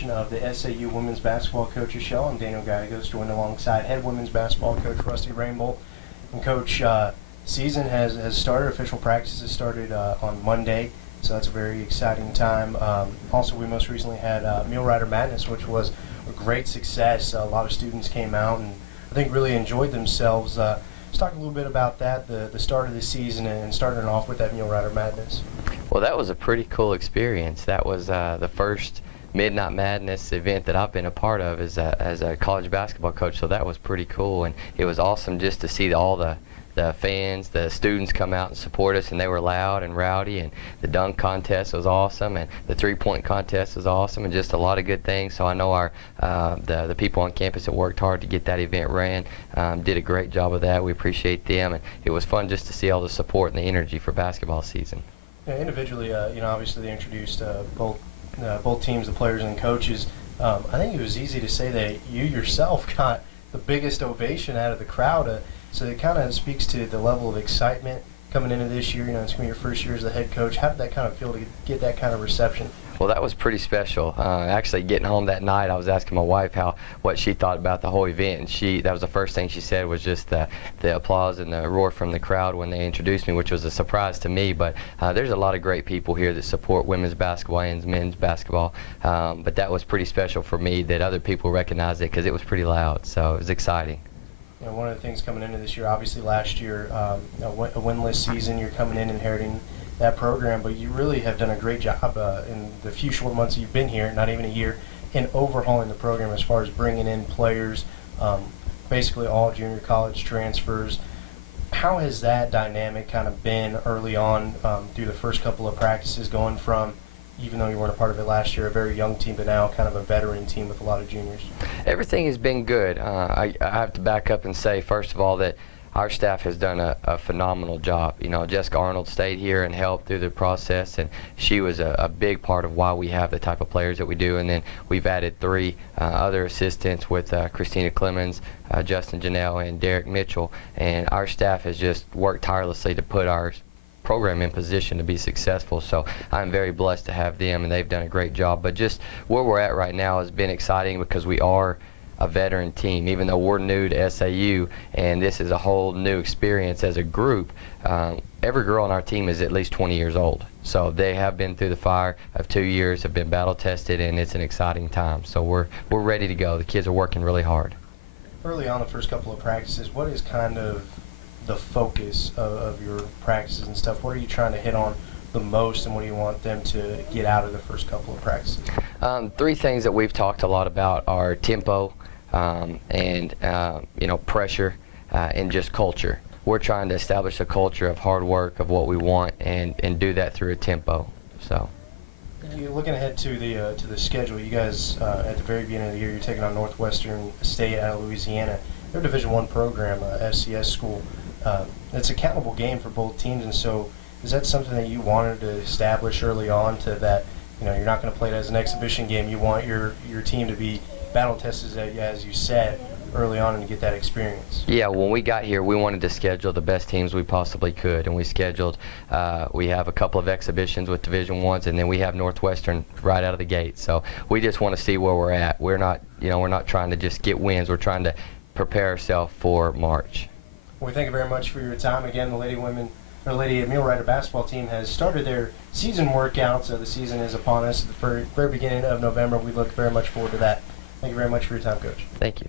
edition of the SAU Women's Basketball Coaches Show. I'm Daniel Gallegos, joined alongside head women's basketball coach Rusty Rainbow. And Coach, season has started. Official practices started on Monday, so that's a very exciting time. Also, we most recently had Meal Rider Madness, which was a great success. A lot of students came out and I think really enjoyed themselves. Let's talk a little bit about that, the start of the season, and starting off with that Meal Rider Madness. Well, that was a pretty cool experience. That was the first Midnight Madness event that I've been a part of as a college basketball coach, so that was pretty cool. And it was awesome just to see all the fans, the students come out and support us, and they were loud and rowdy. And the dunk contest was awesome, and the three-point contest was awesome, and just a lot of good things. So I know our the people on campus that worked hard to get that event ran did a great job of that. We appreciate them, and it was fun just to see all the support and the energy for basketball season. Yeah, individually, obviously they introduced both teams, the players and coaches. I think it was easy to say that you yourself got the biggest ovation out of the crowd. So it kind of speaks to the level of excitement coming into this year. It's going to be your first year as the head coach. How did that kind of feel to get that kind of reception? Well, that was pretty special. Actually, getting home that night, I was asking my wife what she thought about the whole event, and that was the first thing she said was just the applause and the roar from the crowd when they introduced me, which was a surprise to me. But there's a lot of great people here that support women's basketball and men's basketball. But that was pretty special for me that other people recognized it because it was pretty loud. So it was exciting. One of the things coming into this year, obviously last year, a winless season, you're coming in inheriting that program, but you really have done a great job in the few short months you've been here, not even a year, in overhauling the program as far as bringing in players, basically all junior college transfers. How has that dynamic kind of been early on through the first couple of practices, going from, even though you weren't a part of it last year, a very young team, but now kind of a veteran team with a lot of juniors? Everything has been good. I have to back up and say, first of all, that our staff has done a phenomenal job. Jessica Arnold stayed here and helped through the process, and she was a big part of why we have the type of players that we do. And then we've added 3 other assistants with Christina Clemens, Justin Janelle, and Derek Mitchell. And our staff has just worked tirelessly to put our program in position to be successful. So I'm very blessed to have them, and they've done a great job. But just where we're at right now has been exciting because we are a veteran team. Even though we're new to SAU and this is a whole new experience as a group, every girl on our team is at least 20 years old. So they have been through the fire of 2 years, have been battle tested, and it's an exciting time. So we're ready to go. The kids are working really hard. Early on, the first couple of practices, what is kind of the focus of your practices and stuff? What are you trying to hit on the most, and what do you want them to get out of the first couple of practices? 3 things that we've talked a lot about are tempo, and pressure, and just culture. We're trying to establish a culture of hard work, of what we want, and do that through a tempo. So. You're looking ahead to the schedule. You guys, at the very beginning of the year, you're taking on Northwestern State out of Louisiana. They're a Division I program, FCS school. It's a countable game for both teams, and so is that something that you wanted to establish early on, to that you're not going to play it as an exhibition game? You want your team to be battle tested, as you said, early on, and to get that experience. Yeah, when we got here, we wanted to schedule the best teams we possibly could, and we scheduled. We have a couple of exhibitions with Division I's, and then we have Northwestern right out of the gate. So we just want to see where we're at. We're not trying to just get wins. We're trying to prepare ourselves for March. Well, we thank you very much for your time. Again, the Lady Meal Rider basketball team has started their season workouts. The season is upon us at the very beginning of November. We look very much forward to that. Thank you very much for your time, Coach. Thank you.